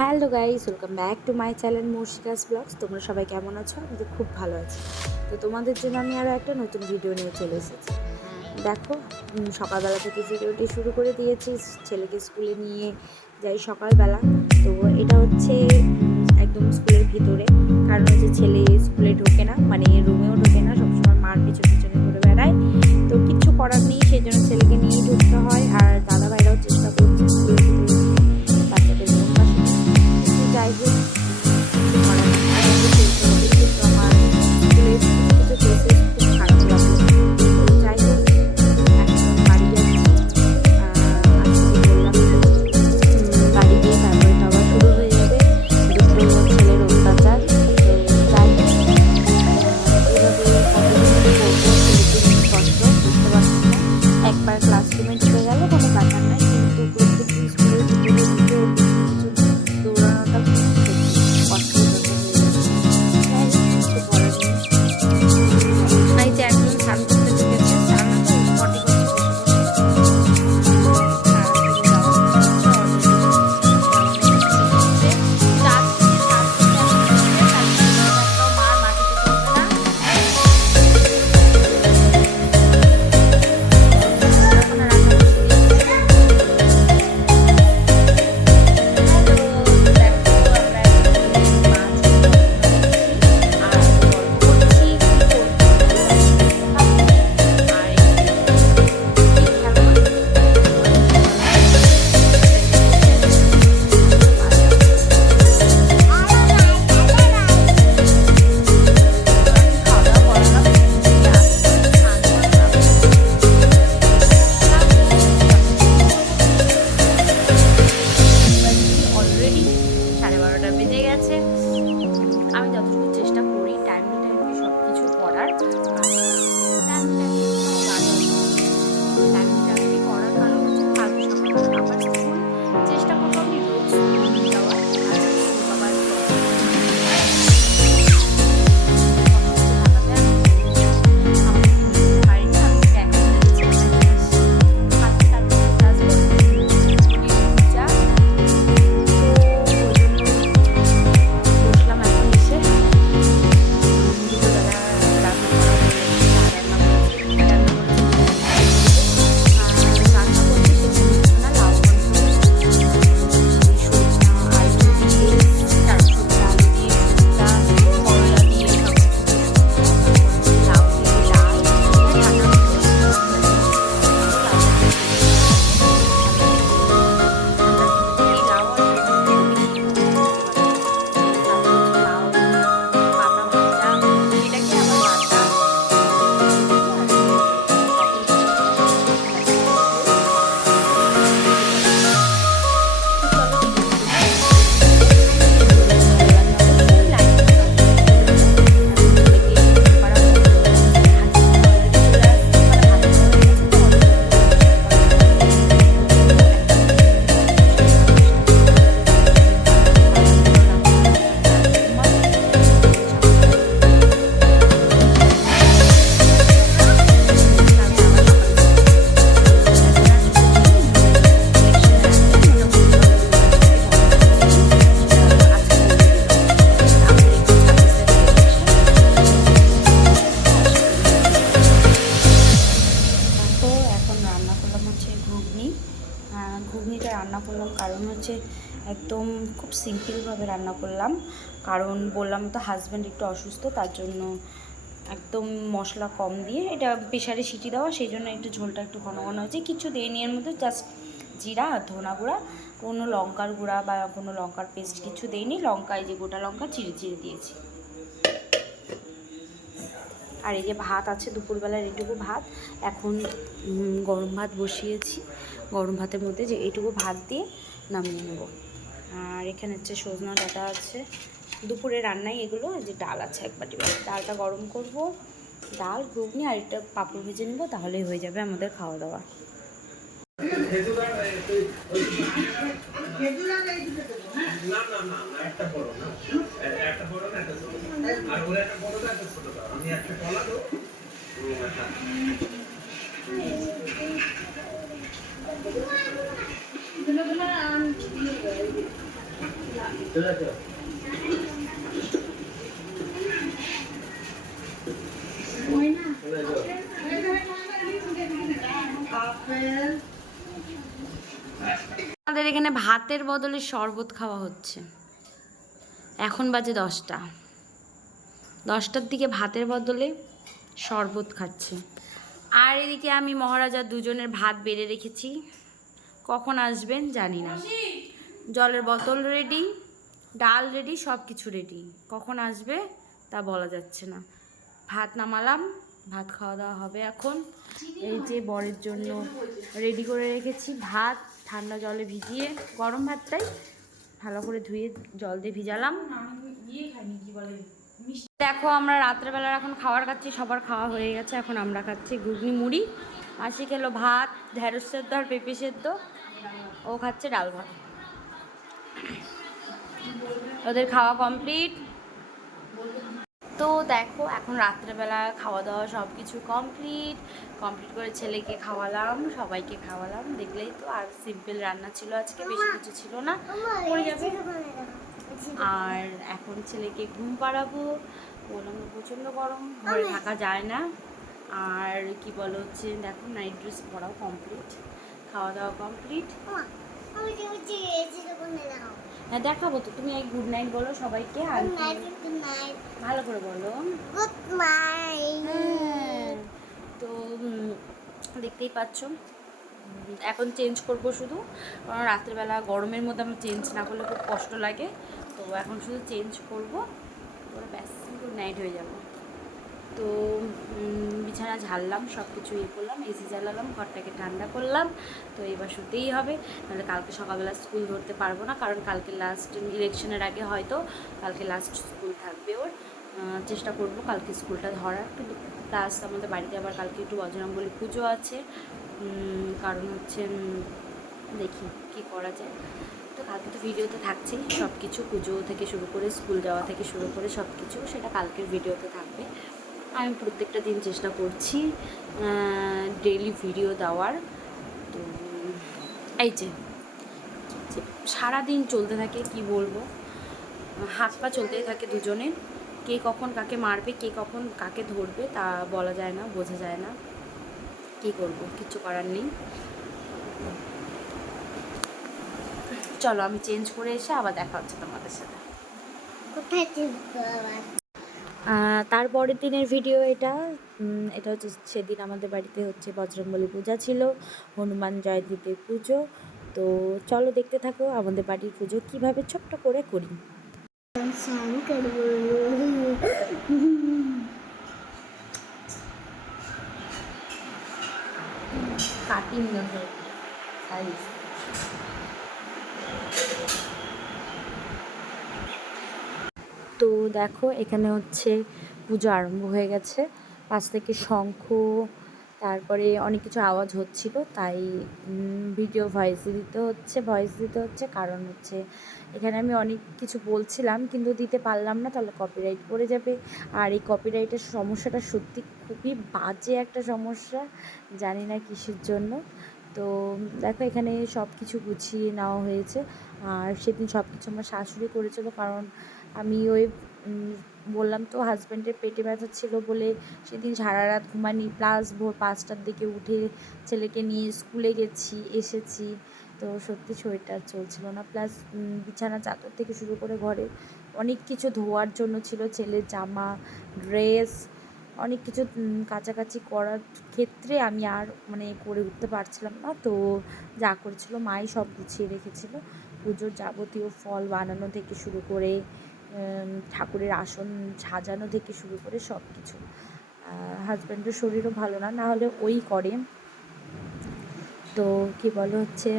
Hello guys, welcome back to my channel Murshida's vlogs. তোমরা সবাই কেমন আছো? আমি তো খুব ভালো আছি। তো তোমাদের জন্য আমি আরও একটা নতুন ভিডিও নিয়ে চলে এসেছি। দেখো, সকালবেলা থেকে ভিডিওটি শুরু করে দিয়েছি। ছেলেকে স্কুলে নিয়ে যাই সকালবেলা। তো এটা হচ্ছে একদম স্কুলের ভিতরে, কারণ হচ্ছে ছেলে স্কুলে ঢোকে না, মানে রুমেও ঢোকে না, সবসময় মার পিছনে পিছনে ঘুরে বেড়ায়। তো কিচ্ছু করার নেই, সেই জন্য ছেলেকে নিয়েই ঢুকতে হয়। আর দাদা ভাইরাও চেষ্টা করছে স্কুলের ভিতরে বাচ্চাদের মন বাঁচাতে। যাই হোক, কিছু করার নেই, আমাকে চলতে হবে। কিন্তু আমার স্কুলের কিছু কিছু কেসেস খুব খারাপ লাগলো। তো যাই হোক, এখন বাড়ি যাচ্ছি। আজকে বললাম যে বাড়ি গিয়ে তারপরে তো আবার শুরু হয়ে যাবে দুটো ছেলের অত্যাচার। তো যাই হোক, এভাবে কতদিন করবো ছেলেকে নিয়ে কষ্ট বুঝতে পারছি না। একবার ক্লাসরুমে ঢুকে গেলে কোনো ব্যাপার নয়, কিন্তু প্রত্যেকদিন স্কুলের ভিতরে ঢুকে ওর পিছু পিছু দৌড়ানোটা সত্যি কষ্টের ব্যাপার হয়ে যাচ্ছে। যাই হোক, কিছু করার নেই। এই যে একজন স্নান করতে ঢুকেছে, স্নান না তো পটি করছে বসে বসে। স্নান করে যাওয়া হচ্ছে অলরেডি, জামা মেলে দিচ্ছে। কিন্তু আজকে যে স্নান করতে আসবে তার জন্য একটাও মার মাটিতে পড়বে না। এখন রান্না বসিয়ে দিয়েছি। অলরেডি 12:30 বেজে গেছে। আমি যতটুকু চেষ্টা করি টাইমলি টাইমলি সব কিছু করার, টাইমলি টাইমলি করার কারণ হচ্ছে কালকে সকালে আবার স্কুল। চেষ্টা করবো আমি রোজ স্কুল যাওয়ার। আজকে ওর বাবার একটু ঘুগনিটা রান্না করলাম, কারণ হচ্ছে একদম খুব সিম্পলভাবে রান্না করলাম। কারণ বললাম তো হাজব্যান্ড একটু অসুস্থ, তার জন্য একদম মশলা কম দিয়ে, এটা প্রেশারে সিটি দেওয়া, সেই জন্য একটু ঝোলটা একটু ঘন ঘন হয়েছে। কিছু দিইনি এর মধ্যে, জাস্ট জিরা, ধনা গুঁড়া, কোনো লঙ্কার গুঁড়া বা কোনো লঙ্কার পেস্ট কিছু দিইনি। লঙ্কা, এই যে গোটা লঙ্কা চিড়ে চিড়ে দিয়েছি। আর এই যে ভাত আছে দুপুরবেলার, এইটুকু ভাত। এখন গরম ভাত বসিয়েছি, গরম ভাতের মধ্যে যে এইটুকু ভাত দিয়ে নামিয়ে নেব। আর এখানে হচ্ছে সজনা ডাঁটা আছে, দুপুরে রান্নায় এগুলো। যে ডাল আছে এক বাটি, ডালটা গরম করব, ডাল, ঘুগনি আর একটা পাঁপড় ভেজে নেব, তাহলেই হয়ে যাবে আমাদের খাওয়া দাওয়া। না না না একটা বড় না, একটা বড় না, একটা ছোট, আর ওর একটা বড় না, একটা ছোট দাও। আমি একটা কলা দেবো। আমাদের এখানে ভাতের বদলে শরবত খাওয়া হচ্ছে। এখন বাজে 10টার দিকে ভাতের বদলে শরবত খাচ্ছে। আর এদিকে আমি মহারাজা দুজনের ভাত বেড়ে রেখেছি, কখন আসবেন জানি না। জলের বোতল রেডি, ডাল রেডি, সব কিছু রেডি, কখন আসবে তা বলা যাচ্ছে না। ভাত নামালাম, ভাত খাওয়া দাওয়া হবে এখন। এই যে বরের জন্য রেডি করে রেখেছি ভাত, ঠান্ডা জলে ভিজিয়ে, গরম ভাতটাই ভালো করে ধুয়ে জল দিয়ে ভিজালাম। দেখো আমরা রাত্রেবেলার এখন খাবার খাচ্ছি, সবার খাওয়া হয়ে গেছে, এখন আমরা খাচ্ছি ঘুগনি মুড়ি। আশি খেলো ভাত, ঢেঁড়স সেদ্ধ আর পেঁপে সেদ্ধ, ও খাচ্ছে ডাল ভাত। ওদের খাওয়া কমপ্লিট। তো দেখো এখন রাত্রেবেলা খাওয়া দাওয়া সব কিছু কমপ্লিট করে ছেলেকে খাওয়ালাম, সবাইকে খাওয়ালাম, দেখলেই তো। আর সিম্পল রান্না ছিল আজকে, বেশি কিছু ছিল না, পড়ে যাবে। আর এখন ছেলেকে ঘুম পাড়াবো, বললাম প্রচণ্ড গরম, ঘরে থাকা যায় না। আর কি বলো হচ্ছে, দেখো নাইট ড্রেস পরাও কমপ্লিট, খাওয়া দাওয়া কমপ্লিট। হ্যাঁ দেখাবো তো, তুমি এই গুড নাইট বলো সবাইকে, আর ভালো করে বলো গুড নাইট। তো দেখতেই পাচ্ছ এখন চেঞ্জ করব শুধু, কারণ রাত্রেবেলা গরমের মধ্যে আমার চেঞ্জ না করলে খুব কষ্ট লাগে। তো এখন শুধু চেঞ্জ করব, পুরো ব্যাস গুড নাইট হয়ে যাব। তো বিছানা ঝাড়লাম, সব কিছু ইয়ে করলাম, এসি জ্বালালাম, ঘরটাকে ঠান্ডা করলাম। তো এবার শুতেই হবে, নাহলে কালকে সকালবেলা স্কুল ধরতে পারবো না, কারণ কালকে লাস্ট ইলেকশনের আগে হয়তো কালকে লাস্ট স্কুল থাকবে ওর। চেষ্টা করব কালকে স্কুলটা ধরার, কিন্তু প্লাস আমাদের বাড়িতে আবার কালকে একটু বজরংবলী পুজো আছে, কারণ হচ্ছে দেখি কি করা যায়। তো কালকে তো ভিডিওতে থাকছেই সব কিছু, পুজো থেকে শুরু করে স্কুল যাওয়া থেকে শুরু করে সব কিছু, সেটা কালকের ভিডিওতে থাকবে। আমি প্রত্যেকটা দিন চেষ্টা করছি ডেইলি ভিডিও দেওয়ার। তো এই যে সারাদিন চলতে থাকে, কি বলবো, হাত পা চলতেই থাকে দুজনের, কে কখন কাকে মারবে, কে কখন কাকে ধরবে তা বলা যায় না, বোঝা যায় না, কী করবো, কিচ্ছু করার নেই। চলো আমি চেঞ্জ করে এসে আবার দেখা হচ্ছে তোমাদের সাথে। কোথায় চেঞ্জ করবো? তারপরের দিনের ভিডিও এটা হচ্ছে সেদিন আমাদের বাড়িতে হচ্ছে বজরংবলী পূজা ছিল, হনুমান জয়ন্তীতে পুজো। তো চলো দেখতে থাকো আমাদের বাড়ির পুজো কীভাবে ছোট্ট করে করি। Cutting size. তো দেখো এখানে হচ্ছে পুজো আরম্ভ হয়ে গেছে, পাশ থেকে শঙ্খ, তারপরে অনেক কিছু আওয়াজ হচ্ছিল, তাই ভিডিও ভয়েস দিতে হচ্ছে কারণ হচ্ছে এখানে আমি অনেক কিছু বলছিলাম কিন্তু দিতে পারলাম না, তাহলে কপিরাইট পড়ে যাবে। আর এই কপিরাইটের সমস্যাটা সত্যি খুবই বাজে একটা সমস্যা, জানি না কিসের জন্য। তো দেখো এখানে সব কিছু গুছিয়ে নেওয়া হয়েছে, আর সেদিন সব কিছু আমার শাশুড়ি করেছিল, কারণ আমি ওই বললাম তো হাজব্যান্ডের পেটে ব্যথা ছিল বলে সেদিন সারা রাত ঘুমানি, প্লাস ভোর 5টার দিকে উঠে ছেলেকে নিয়ে স্কুলে এসেছি। তো সত্যি শরীরটা চলছিল না, প্লাস বিছানা চাদর থেকে শুরু করে ঘরে অনেক কিছু ধোয়ার জন্য ছিল, ছেলের জামা ড্রেস অনেক কিছু কাচাকাচি করার ক্ষেত্রে আমি আর করে উঠতে পারছিলাম না। তো যা করেছিল মাই সব গুছিয়ে রেখেছিল, পুজোর যাবতীয় ফল বানানো থেকে শুরু করে ঠাকুরের আসন সাজানো থেকে শুরু করে সব কিছু। হাজব্যান্ডের শরীরও ভালো না, হলে ওই করে। তো কী বলো হচ্ছে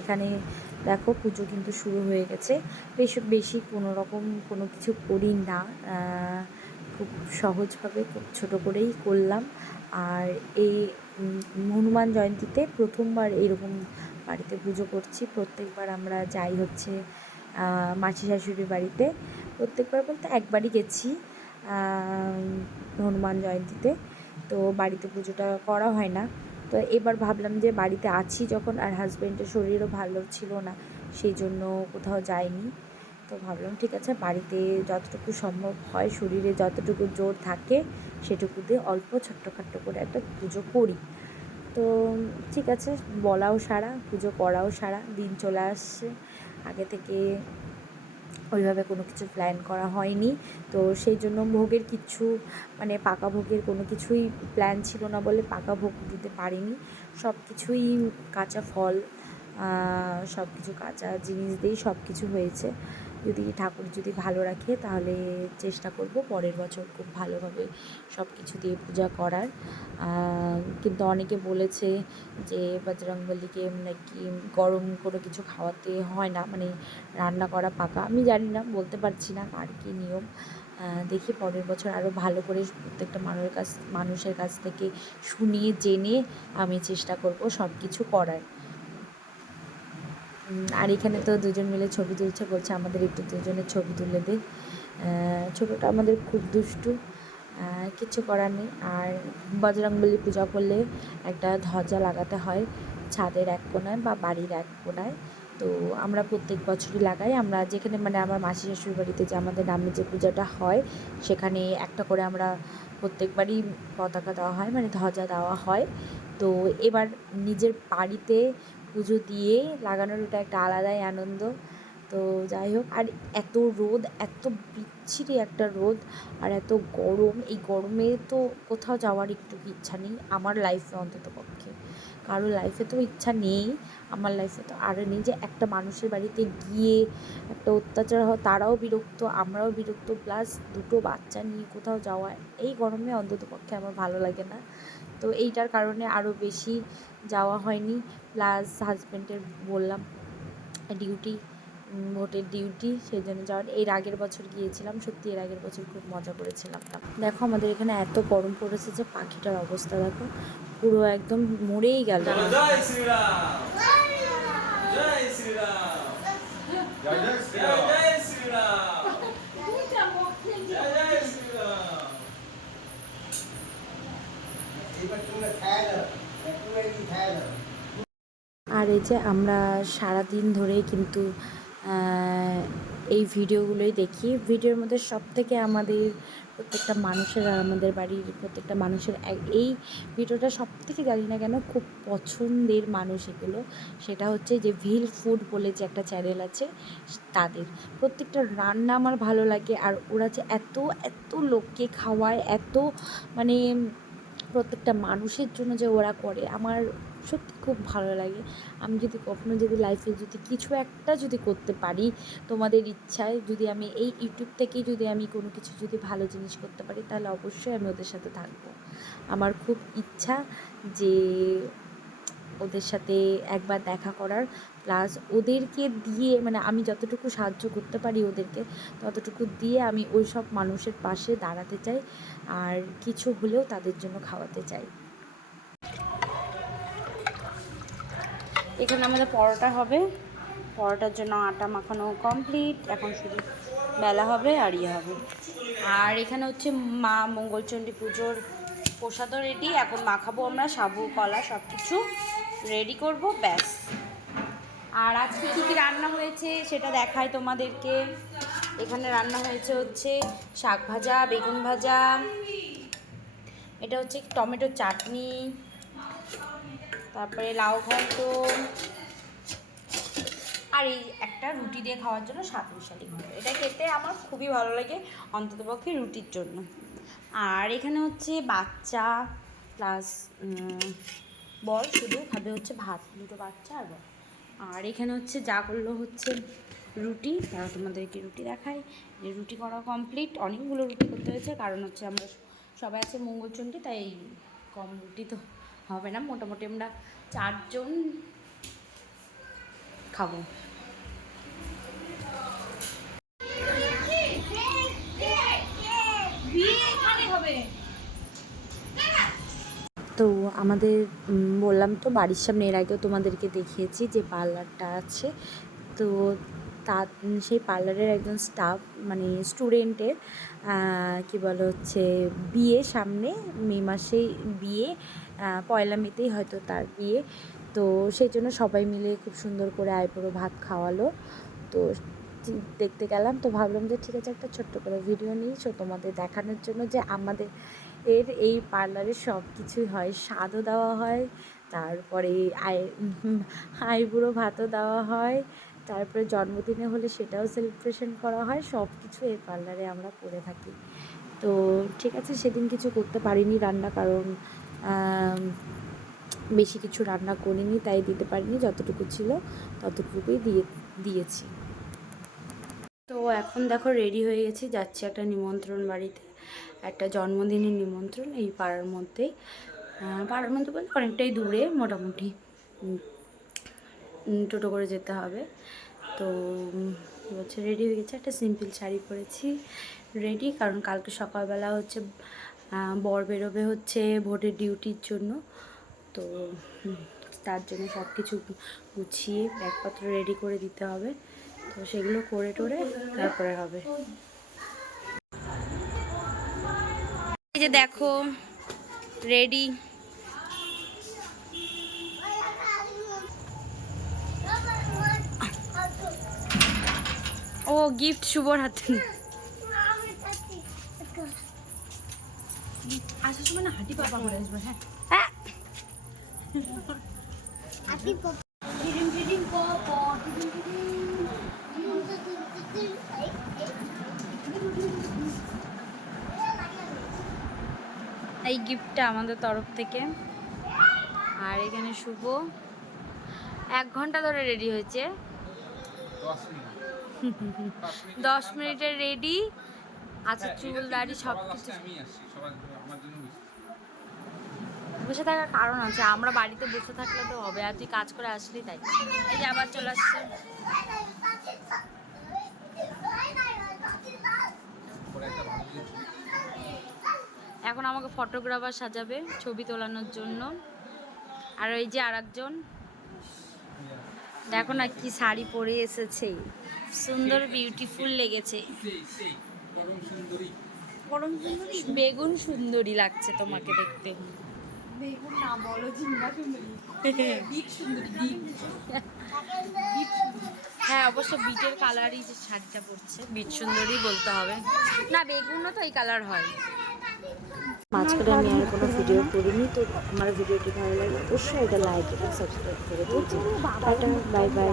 এখানে দেখো পুজো কিন্তু শুরু হয়ে গেছে, বেশি কোনো কিছু করি না, খুব সহজভাবে খুব ছোটো করেই করলাম। আর এই হনুমান জয়ন্তীতে প্রথমবার এরকম বাড়িতে পুজো করছি, প্রত্যেকবার আমরা যাই হচ্ছে মাসি শাশুড়ির বাড়িতে, প্রত্যেকবার বলতে একবারই গেছি হনুমান জয়ন্তীতে, তো বাড়িতে পুজোটা করা হয় না। তো এবার ভাবলাম যে বাড়িতে আছি যখন, আর হাজব্যান্ডের শরীরও ভালো ছিল না, সেই জন্য কোথাও যাইনি। তো ভাবলাম ঠিক আছে, বাড়িতে যতটুকু সম্ভব হয়, শরীরে যতটুকু জোর থাকে সেটুকু দিয়ে অল্প ছোট্টখাট্ট করে একটা পুজো করি। তো ঠিক আছে, বলাও সারা, পুজো করাও সারা, দিন চলে আসছে। আগে থেকে ওইভাবে কোনো কিছু প্ল্যান করা হয়নি, তো সেই জন্য ভোগের কিছু মানে পাকা ভোগের কোনো কিছুই প্ল্যান ছিল না বলে পাকা ভোগ দিতে পারিনি। সব কিছুই কাঁচা ফল, সব কিছু কাঁচা জিনিস দিয়েই সব কিছু হয়েছে। যদি ঠাকুর যদি ভালো রাখে তাহলে চেষ্টা করব পরের বছর খুব ভালোভাবে সব কিছু দিয়ে পূজা করার। কিন্তু অনেকে বলেছে যে বজরংবলীকে নাকি গরম কোনো কিছু খাওয়াতে হয় না, মানে রান্না করা পাকা। আমি জানি না, বলতে পারছি না আর কি নিয়ম। দেখি পরের বছর আরও ভালো করে প্রত্যেকটা মানুষের কাছ থেকে শুনিয়ে জেনে আমি চেষ্টা করব সব কিছু করার। আর এখানে তো দুজন মিলে ছবি তুলছে, বলছে আমাদের একটু দুজনের ছবি তুলে দে। ছোটোটা আমাদের খুব দুষ্টু, কিছু করার নেই। আর বজরংবলী পূজা করলে একটা ধ্বজা লাগাতে হয় ছাদের এক কোণায় বা বাড়ির এক কোণায়। তো আমরা প্রত্যেক বছরই লাগাই। আমরা যেখানে মানে আমার মাসি শাশুড়ির বাড়িতে যে আমাদের নামে যে পূজাটা হয় সেখানে একটা করে আমরা প্রত্যেকবারই পতাকা দেওয়া হয়, মানে ধ্বজা দেওয়া হয়। তো এবার নিজের বাড়িতে পুজো দিয়ে লাগানোর ওটা একটা আলাদাই আনন্দ। তো যাই হোক, আর এত রোদ, এত বিচ্ছিরি একটা রোদ আর এত গরম, এই গরমে তো কোথাও যাওয়ার একটু ইচ্ছা নেই আমার লাইফে, অন্তত পক্ষে। কারোর লাইফে তো ইচ্ছা নেই, আমার লাইফে তো আরও নেই যে একটা মানুষের বাড়িতে গিয়ে একটা অত্যাচার হয়, তারাও বিরক্ত, আমরাও বিরক্ত, প্লাস দুটো বাচ্চা নিয়ে কোথাও যাওয়া এই গরমে অন্তত পক্ষে আমার ভালো লাগে না। তো এইটার কারণে আরও বেশি যাওয়া হয়নি। প্লাস হাজব্যান্ডের বললাম ডিউটি, ভোটের ডিউটি, সেই জন্য যাওয়ার। এর আগের বছর গিয়েছিলাম, সত্যি এর আগের বছর খুব মজা করেছিলাম। দেখো আমাদের এখানে এত গরম পড়েছে যে পাখিটার অবস্থা দেখো, পুরো একদম মরেই গেল। জয় শ্রীরাম, জয় শ্রীরাম, জয় জয় শ্রীরাম, জয় শ্রীরাম, জয় জয় শ্রীরাম। এবার তোমরা খায় দাও, একটু একটু খায় দাও। আর এই যে আমরা সারাদিন ধরেই কিন্তু এই ভিডিওগুলোই দেখি। ভিডিওর মধ্যে সবথেকে আমাদের প্রত্যেকটা মানুষের আর আমাদের বাড়ির প্রত্যেকটা মানুষের এই ভিডিওটা সবথেকে জানি না কেন খুব পছন্দের মানুষ এগুলো। সেটা হচ্ছে যে ভিল ফুড বলে যে একটা চ্যানেল আছে, তাদের প্রত্যেকটা রান্না আমার ভালো লাগে। আর ওরা যে এত এত লোককে খাওয়ায়, এত মানে প্রত্যেকটা মানুষের জন্য যে ওরা করে, আমার সত্যি খুব ভালো লাগে। আমি যদি কখনো যদি লাইফে যদি কিছু একটা যদি করতে পারি তোমাদের ইচ্ছায়, যদি আমি এই ইউটিউব থেকেই যদি আমি কোনো কিছু যদি ভালো জিনিস করতে পারি তাহলে অবশ্যই আমি ওদের সাথে থাকবো। আমার খুব ইচ্ছা যে ওদের সাথে একবার দেখা করার, প্লাস ওদেরকে দিয়ে মানে আমি যতটুকু সাহায্য করতে পারি ওদেরকে ততটুকু দিয়ে আমি ওই সব মানুষের পাশে দাঁড়াতে চাই আর কিছু হলেও তাদের জন্য খাওয়াতে চাই। এখানে আমাদের পরোটা হবে, পরোটার জন্য আটা মাখানো কমপ্লিট, এখন শুধু বেলা হবে আর ইয়ে হবে। আর এখানে হচ্ছে মা মঙ্গলচণ্ডী পুজোর প্রসাদও রেডি, এখন মাখাবো আমরা, সাবু কলা সব কিছু রেডি করব, ব্যাস। আর আজকে কী কী রান্না হয়েছে সেটা দেখাই তোমাদেরকে। এখানে রান্না হয়েছে হচ্ছে শাক ভাজা, বেগুন ভাজা, এটা হচ্ছে টমেটো চাটনি, তারপরে লাউ ঘন্ট, আর এই একটা রুটি দিয়ে খাওয়ার জন্য সাত মিশালি ঘন্ট। এটা খেতে আমার খুবই ভালো লাগে, অন্ততপক্ষে রুটির জন্য। আর এখানে হচ্ছে বাচ্চা প্লাস বর শুধু খাবে হচ্ছে ভাত, দুটো বাচ্চা আর বর। আর এখানে হচ্ছে যা করলো হচ্ছে রুটি, তারা তোমাদেরকে রুটি দেখাই যে রুটি করা কমপ্লিট। অনেকগুলো রুটি করতে হয়েছে কারণ হচ্ছে আমরা সবাই আছে মঙ্গলচণ্ডী, তাই কম রুটি তো হবে না, মোটামুটি আমরা 4 জন খাবো। তো আমাদের বললাম তো বাড়ির সামনে এর আগেও তোমাদেরকে দেখিয়েছি যে পার্লারটা আছে। তো তা সেই পার্লারের একজন স্টাফ মানে স্টুডেন্টের কী বলে হচ্ছে বিয়ে, সামনে মে মাসেই বিয়ে, পয়লা মেতেই হয়তো তার বিয়ে। তো সেই জন্য সবাই মিলে খুব সুন্দর করে আইবুড়ো ভাত খাওয়ালো। তো দেখতে গেলাম। তো ভাবলাম যে ঠিক আছে একটা ছোট্ট করে ভিডিও নিই তোমাদের দেখানোর জন্য যে আমাদের এই পার্লারে সব কিছুই হয়, স্বাদও দেওয়া হয়, তারপরে আইবুড়ো ভাতও দেওয়া হয়, তারপরে জন্মদিনে হলে সেটাও সেলিব্রেশন করা হয়, সব কিছু এই পার্লারে আমরা করে থাকি। তো ঠিক আছে, সেদিন কিছু করতে পারিনি রান্না, কারণ বেশি কিছু রান্না করিনি, তাই দিতে পারিনি, যতটুকু ছিল ততটুকুই দিয়েছি। তো এখন দেখো রেডি হয়ে গেছি, যাচ্ছি একটা নিমন্ত্রণ বাড়িতে, একটা জন্মদিনের নিমন্ত্রণ এই পাড়ার মধ্যেই। পাড়ার মধ্যে বলতে অনেকটাই দূরে, মোটামুটি টোটো করে যেতে হবে। তো হচ্ছে রেডি হয়ে গেছে, একটা সিম্পল শাড়ি পরেছি রেডি, কারণ কালকে সকালবেলা হচ্ছে বর বেরোবে হচ্ছে ভোটের ডিউটির জন্য। তো তার জন্য সব কিছু গুছিয়ে ব্যাগপত্র রেডি করে দিতে হবে। তো সেগুলো করে টোরে তারপরে হবে। এই যে দেখো রেডি। ও গিফট শুভর হাতে। আসার সময় না হাঁটি পাপা করে আসবে। হ্যাঁ এই গিফটটা আমাদের তরফ থেকে। আর এখানে শুভ 1 ঘন্টা ধরে রেডি হয়েছে, 10 মিনিটের রেডি আছে, চুল দাড়ি সব কিছু। বসে থাকার কারণ আছে, আমরা বাড়িতে বসে থাকলে তো হবে, আর তুই কাজ করে আসলি তাই। এই যে আবার চলে আসছে। এখন আমাকে ফটোগ্রাফার সাজাবে ছবি তোলানোর জন্য। আর এই যে আরেকজন, দেখো না কি শাড়ি পরে এসেছে, সুন্দর বিউটিফুল লেগেছে। বেগুন সুন্দরী লাগছে তোমাকে দেখতে। বেগুন না বলো, ঝিঙ্গা সুন্দরী। বিট সুন্দরী, বিট। হ্যাঁ অবশ্য বিটের কালারই যে শাড়িটা পরছে, বিট সুন্দরী বলতে হবে না, বেগুনও তো এই কালার হয়। মাঝখানে আমি আর কোনো ভিডিও করিনি। তো আমার ভিডিওটি ভালো লাগে অবশ্যই এটা লাইক এবং সাবস্ক্রাইব করে দিচ্ছি। Tata, bye bye.